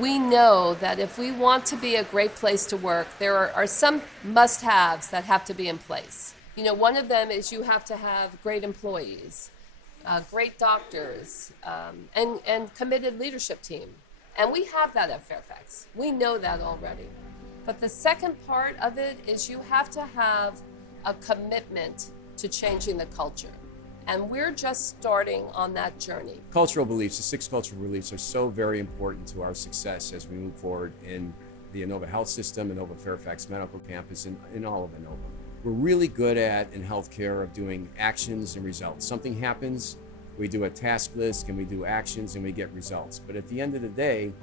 We know that if we want to be a great place to work, there are some must haves that have to be in place. One of them is you have to have great employees, great doctors, and committed leadership team. And we have that at Fairfax. We know that already. But the second part of it is you have to have a commitment to changing the culture. And we're just starting on that journey. Cultural beliefs, the 6 cultural beliefs, are so very important to our success as we move forward in the Inova Health System, Inova Fairfax Medical Campus, and in all of Inova. We're really good at, in healthcare, of doing actions and results. Something happens, we do a task list and we do actions and we get results. But at the end of the day,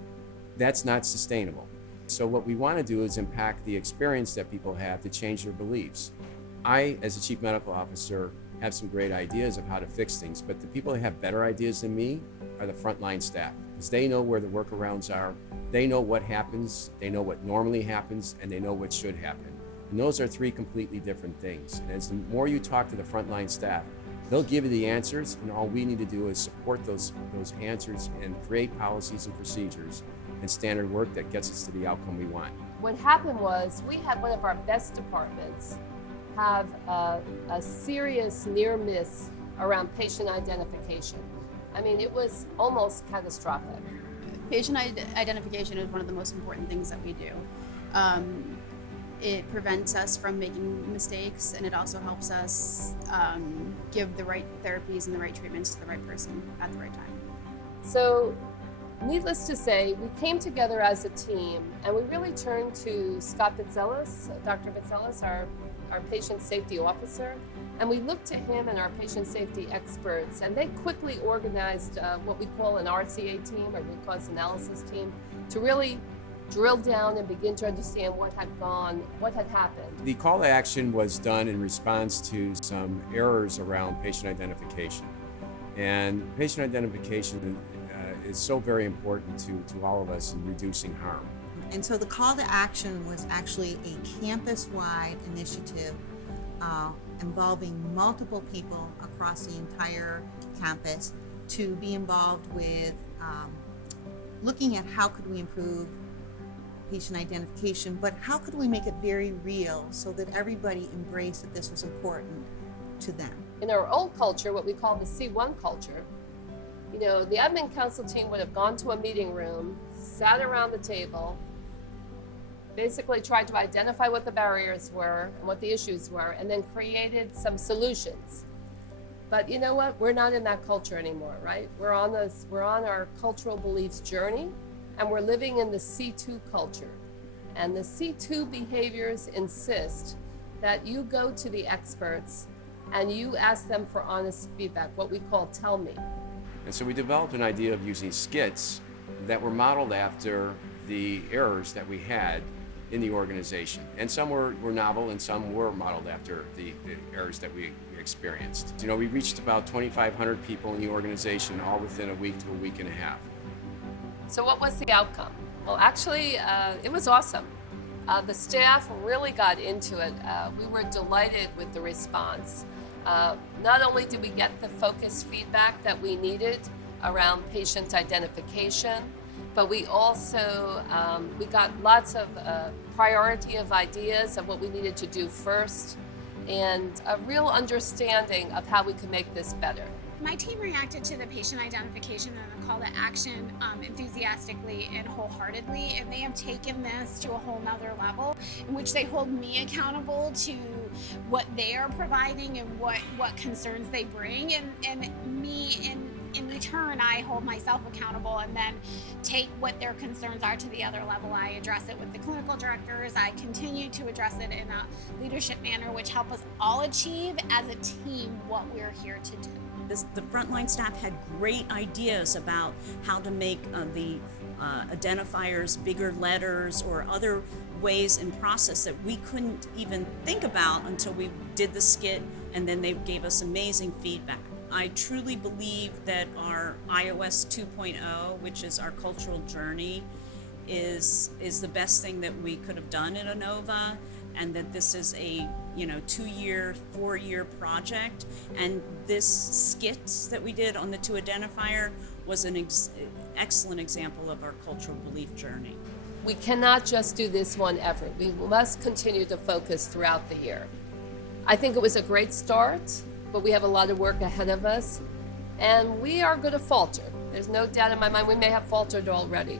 that's not sustainable. So what we want to do is impact the experience that people have to change their beliefs. I, as a chief medical officer, have some great ideas of how to fix things, but the people that have better ideas than me are the frontline staff, because they know where the workarounds are, they know what happens, they know what normally happens, and they know what should happen. And those are 3 completely different things. And as the more you talk to the frontline staff, they'll give you the answers, and all we need to do is support those answers and create policies and procedures and standard work that gets us to the outcome we want. What happened was we had one of our best departments have a serious near miss around patient identification. I mean, it was almost catastrophic. Patient identification is one of the most important things that we do. It prevents us from making mistakes, and it also helps us give the right therapies and the right treatments to the right person at the right time. So, needless to say, we came together as a team, and we really turned to Scott Vitzelis, Dr. Vitzelis, our patient safety officer, and we looked to him and our patient safety experts, and they quickly organized what we call an RCA team, or root cause analysis team, to really drill down and begin to understand what had happened. The call to action was done in response to some errors around patient identification. And patient identification is so very important to all of us in reducing harm. And so the call to action was actually a campus-wide initiative involving multiple people across the entire campus to be involved with looking at how could we improve patient identification, but how could we make it very real so that everybody embraced that this was important to them. In our old culture, what we call the C1 culture, the admin council team would have gone to a meeting room, sat around the table, basically tried to identify what the barriers were and what the issues were, and then created some solutions. But you know what? We're not in that culture anymore, right? We're on our cultural beliefs journey, and we're living in the C2 culture. And the C2 behaviors insist that you go to the experts and you ask them for honest feedback, what we call tell me. And so we developed an idea of using skits that were modeled after the errors that we had in the organization. And some were novel and some were modeled after the errors that we experienced. We reached about 2,500 people in the organization all within a week to a week and a half. So what was the outcome? Well, actually, it was awesome. The staff really got into it. We were delighted with the response. Not only did we get the focused feedback that we needed around patient identification, but we also we got lots of priority of ideas of what we needed to do first, and a real understanding of how we could make this better. My team reacted to the patient identification and the call to action enthusiastically and wholeheartedly, and they have taken this to a whole nother level in which they hold me accountable to what they are providing and what concerns they bring, and me in return, I hold myself accountable and then take what their concerns are to the other level. I address it with the clinical directors. I continue to address it in a leadership manner, which help us all achieve as a team what we're here to do. The frontline staff had great ideas about how to make the identifiers bigger letters or other ways and process that we couldn't even think about until we did the skit, and then they gave us amazing feedback. I truly believe that our iOS 2.0, which is our cultural journey, is the best thing that we could have done at Inova, and that this is a 2-year, 4-year project. And this skits that we did on the 2 identifier was an excellent example of our cultural belief journey. We cannot just do this one effort. We must continue to focus throughout the year. I think it was a great start, but we have a lot of work ahead of us, and we are going to falter. There's no doubt in my mind we may have faltered already,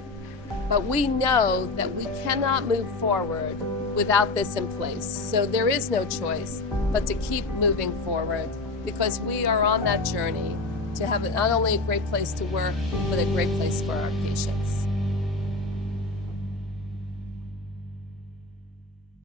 but we know that we cannot move forward without this in place. So there is no choice but to keep moving forward, because we are on that journey to have not only a great place to work, but a great place for our patients.